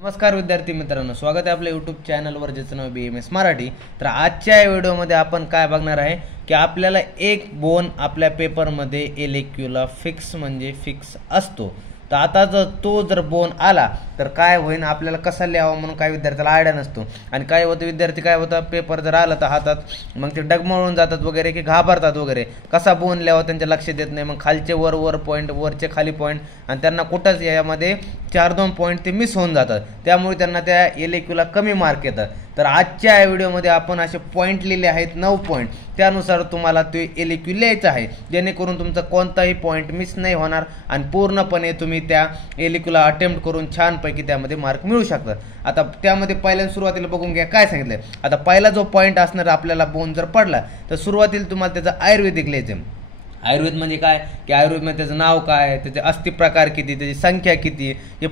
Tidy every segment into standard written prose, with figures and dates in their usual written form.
नमस्कार विद्यार्थी मित्रांनो, स्वागत आहे आपल्या यूट्यूब चॅनलवर ज्याचं नाव BMS मराठी। तर आजच्या व्हिडिओमध्ये आपण काय बघणार आहे की आपल्याला एक बोन आपल्या पेपरमध्ये LAQला फिक्स म्हणजे फिक्स असतो। तर आता जर बोन आला तर काय होईल, आपल्याला कसा लिहावा म्हणून काही विद्यार्थ्याला आयडिया नसतो आणि काय होतं, विद्यार्थी काय होतं पेपर जर आला तर हातात मग ते डगमळून जातात वगैरे की घाबरतात वगैरे, कसा बोन लिहावा त्यांच्या लक्षात येत नाही। मग खालचे वर पॉईंट, वरचे खाली पॉईंट आणि त्यांना कुठंच यामध्ये 4-2 पॉईंट ते मिस होऊन जातात, त्यामुळे त्यांना त्या LAQला कमी मार्क येतात। तर आजच्या या व्हिडिओमध्ये आपण असे पॉईंट लिहिले आहेत 9 पॉईंट, त्यानुसार तुम्हाला ते LAQ लिहायचं आहे जेणेकरून तुमचा कोणताही पॉईंट मिस नाही होणार आणि पूर्णपणे तुम्ही त्या LAQला अटेम्प्ट करून छानपैकी त्यामध्ये मार्क मिळू शकतात। आता त्यामध्ये पहिल्यांदा सुरुवातीला बघून घ्या काय सांगितलंय। आता पहिला जो पॉईंट असणार आपल्याला बोन जर पडला तर सुरुवातीला तुम्हाला त्याचं आयुर्वेदिक लिहायचं। आयुर्वेद म्हणजे काय की आयुर्वेदमध्ये त्याचं नाव काय, त्याचे अस्थि प्रकार किती, त्याची संख्या किती, हे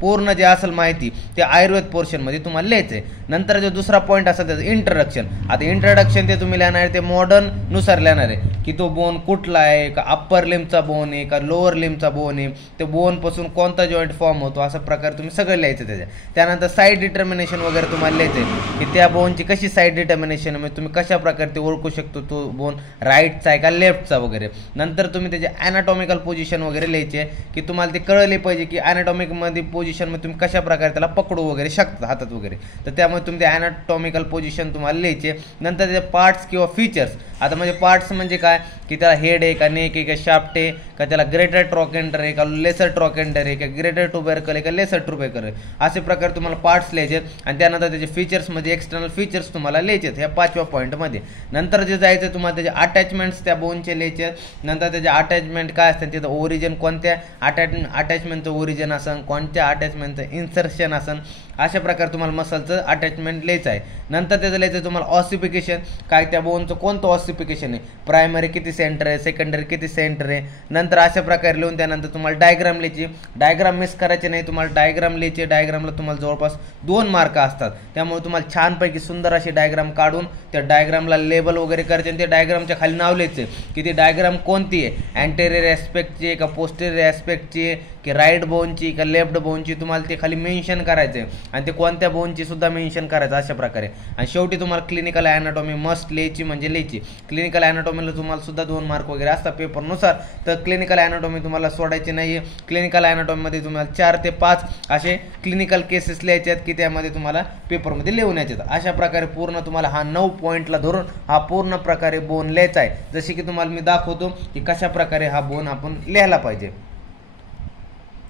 पूर्ण जे असेल माहिती ते आयुर्वेद पोर्शनमध्ये तुम्हाला लिहायचं आहे। नंतर जो दुसरा पॉईंट असेल त्याचं इंट्रोडक्शन। आता इंट्रोडक्शन ते तुम्ही लिहिणार आहे ते मॉडर्न नुसार लिहिणार आहे की तो बोन कुठला आहे, का अप्पर लिमचा बोन आहे का लोअर लिमचा बोन आहे, ते बोनपासून कोणता जॉईंट फॉर्म होतो, असा प्रकार तुम्ही सगळं लिहायचं त्यानंतर साईड डिटर्मिनेशन वगैरे तुम्हाला लिहायचं आहे की त्या बोनची कशी साईड डिटर्मिनेशन म्हणजे तुम्ही कशा प्रकारे ते ओळखू शकतो तो बोन राईटचा आहे का लेफ्टचा वगैरे। नंतर तुम्ही त्याचे ॲनाटॉमिकल पोझिशन वगैरे लिहायचे की तुम्हाला ते कळले पाहिजे की ॲनाटॉमिकमध्ये पोझिशनमध्ये तुम्ही कशा प्रकारे त्याला पकडू वगैरे शकता हातात वगैरे, तर त्यामुळे तुम्ही ते ॲनाटॉमिकल पोझिशन तुम्हाला लिहायचे। नंतर त्याचे पार्ट्स किंवा फीचर्स, आता म्हणजे पार्ट्स म्हणजे काय की त्याला हेड आहे का, नेक आहे का, शाफ्ट आहे का, त्याला ग्रेटर ट्रॉकेंटर आहे का, लेसर ट्रॉकेंटर आहे का, ग्रेटर ट्युबरकल आहे का, लेसर ट्युबरकल आहे, असे प्रकारे तुम्हाला पार्ट्स लिहायचे। आणि त्यानंतर त्याचे फीचर्समध्ये एक्सटर्नल फीचर्स तुम्हाला लिहायचे ह्या 5व्या पॉईंटमध्ये। नंतर जे जायचं तुम्हाला त्याचे अटॅचमेंट्स त्या बोनचे लिहायचे। नंतर त्याचे अटॅचमेंट काय असतात, तिथं ओरिजिन कोणत्या अटॅचमेंटचं ओरिजिन असेल, कोणत्या अटॅचमेंटचं इन्सर्शन असेल, अशा प्रकारे तुम्हाला मसलचं अटॅचमेंट लिहायचं आहे। नंतर त्याचं लिहायचं तुम्हाला ऑसिफिकेशन, काय त्या बोनचं कोणतं ऑसिफिकेशन आहे, प्रायमरी किती सेंटर आहे, सेकंडरी किती सेंटर आहे। नंतर अशा प्रकारे लिहून त्यानंतर तुम्हाला डायग्राम लिहायची, डायग्राम मिस करायचे नाही, तुम्हाला डायग्राम लिहायचे। डायग्रामला तुम्हाला जवळपास 2 मार्क असतात, त्यामुळे तुम्हाला छानपैकी सुंदर अशी डायग्राम काढून त्या डायग्रामला लेबल वगैरे करायचे आणि ते डायग्रामच्या खाली नाव लिहायचे की ती डायग्राम कोणती आहे, अँटेरियर ॲस्पेक्टची आहे का, पोस्टेरियर ॲस्पेक्टची आहे की, राईट बोनची का लेफ्ट बोनची, तुम्हाला ते खाली मेन्शन करायचं आणि ते कोणत्या बोनची सुद्धा मेन्शन करायचं अशा प्रकारे। आणि शेवटी तुम्हाला क्लिनिकल ॲनाटॉमी मस्ट लिहायची म्हणजे लिहायची। क्लिनिकल ॲनाटॉमीला तुम्हाला सुद्धा 2 मार्क वगैरे असतात पेपरनुसार, तर क्लिनिकल ॲनाटॉमी तुम्हाला सोडायची नाही आहे। क्लिनिकल ॲनाटॉमीमध्ये तुम्हाला 4 ते 5 असे क्लिनिकल केसेस लिहायचे आहेत की त्यामध्ये तुम्हाला पेपरमध्ये लिहून यायचे। अशा प्रकारे पूर्ण तुम्हाला हा 9 पॉईंटला धरून हा पूर्ण प्रकारे बोन लिहायचा आहे, जसे की तुम्हाला मी दाखवतो की कशा प्रकारे हा बोन आपण लिहायला पाहिजे।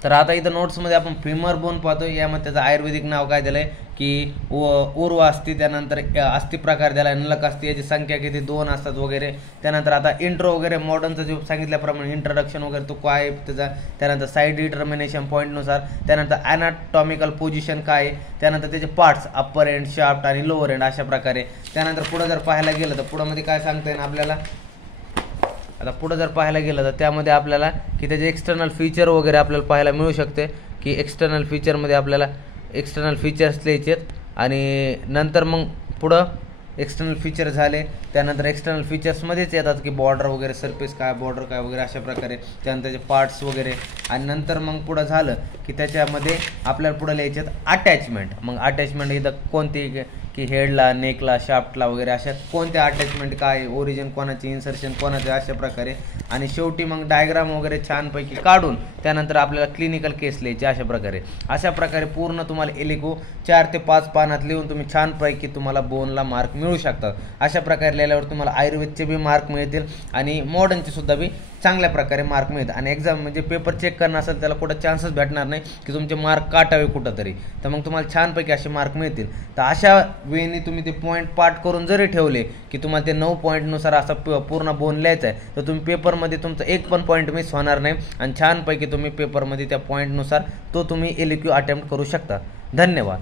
तर आता इथं नोट्समध्ये आपण फिमर बोन पाहतो, यामध्ये त्याचं आयुर्वेदिक नाव काय दिलं आहे की उर्व असती, त्यानंतर अस्थि प्रकार दिला आहे, नलक असते, याची संख्या किती 2 असतात वगैरे। त्यानंतर आता इंट्रो वगैरे मॉडर्नचं जे सांगितल्याप्रमाणे इंट्रोडक्शन वगैरे तो काय त्याचा, त्यानंतर साईड डिटर्मिनेशन पॉईंटनुसार, त्यानंतर ॲनाटॉमिकल पोझिशन काय, त्यानंतर त्याचे पार्ट्स अप्पर एंड, शाफ्ट आणि लोअर एंड अशा प्रकारे। त्यानंतर पुढं जर पाहायला गेलं तर पुढंमध्ये काय सांगता येईल आपल्याला, आता पुढं जर पाहायला गेलं तर त्यामध्ये आपल्याला की त्याचे एक्सटर्नल फीचर वगैरे आपल्याला पाहायला मिळू शकते की एक्सटर्नल फीचरमध्ये आपल्याला एक्सटर्नल फीचर्स लिहायचे आणि नंतर मग पुढं एक्सटर्नल फीचर झाले, त्यानंतर एक्सटर्नल फीचर्समध्येच येतात की बॉर्डर वगैरे, सरफेस काय, बॉर्डर काय वगैरे अशा प्रकारे, त्यानंतर त्याचे पार्ट्स वगैरे। आणि नंतर मग पुढं झालं की त्याच्यामध्ये आपल्याला पुढं लिहायचे अटॅचमेंट। मग अटॅचमेंट इथं कोणती की हेडला, नेकला, शाफ्टला वगैरे अशा कोणत्या अटॅचमेंट काय, ओरिजिन कोणाची, इन्सर्शन कोणाचे, अशा प्रकारे। आणि शेवटी मग डायग्राम वगैरे छानपैकी काढून त्यानंतर आपल्याला क्लिनिकल केस लिहायचे अशा प्रकारे। अशा प्रकारे पूर्ण तुम्हाला LAQ 4 ते 5 पानात लिहून तुम्ही छानपैकी तुम्हाला बोनला मार्क मिळू शकतात। अशा प्रकारे लिहिल्यावर तुम्हाला आयुर्वेदचे बी मार्क मिळतील आणि मॉडर्नचे सुद्धा बी चांगल्या प्रकारे मार्क मिळतात। आणि एक्झाम म्हणजे पेपर चेक करणं असेल त्याला कुठं चान्सच भेटणार नाही की तुमचे मार्क काटावे कुठं तरी, तर मग तुम्हाला छानपैकी असे मार्क मिळतील। तर अशा वेळेने तुम्ही ते पॉईंट पाठ करून जरी ठेवले की तुम्हाला ते 9 पॉईंटनुसार असा पूर्ण बोन लिहायचा आहे, तर तुम्ही पेपरमध्ये तुमचा एक पण पॉईंट मिस होणार नाही आणि छानपैकी तुम्ही पेपरमध्ये त्या पॉईंटनुसार तो तुम्ही LAQ अटेम्प्ट करू शकता। धन्यवाद।